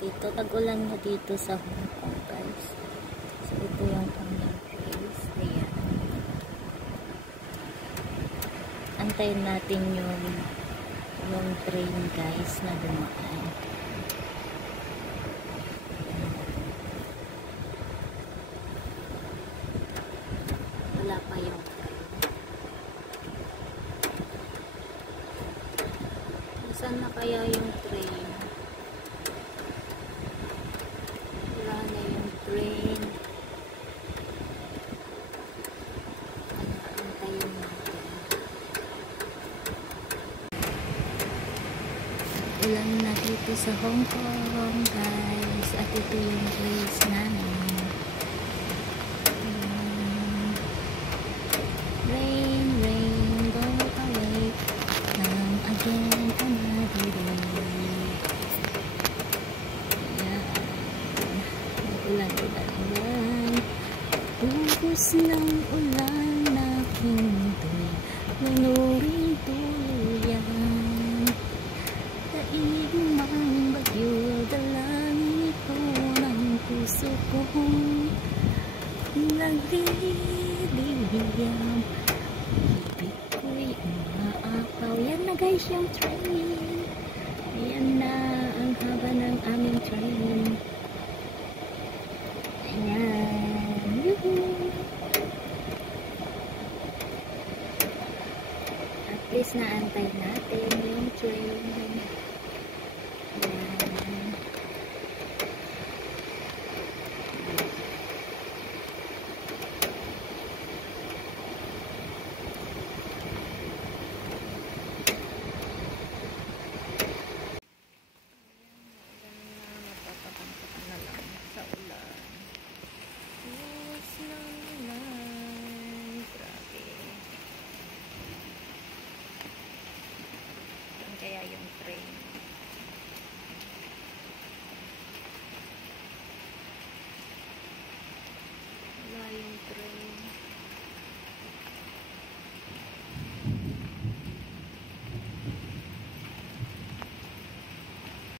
dito. Tag-ulan na dito sa Hong Kong, guys. So, ito yung aming place. Ayan. Antayin natin yung train, guys, na dumaan. Wala pa yung train. Saan na kaya yung train? Wala na yung train. Antayin natin. Ulan na dito sa Hong Kong, guys. At ito yung place namin. Rain, rain, go away. Come again another day. Ayan. Ulan, ulan, ulan. Ubus ng ulan na pinto'y nunuring tuluyan. Daig mang bagyo, dalangin ito ng puso kong nagdidibiyam. Ibig ko'y umaapaw. Yan na, guys, yung train. Yan na ang haba ng aming train. Ayan. Yuhuu. At least naantay natin yung train. Ayan. Kaya yung train.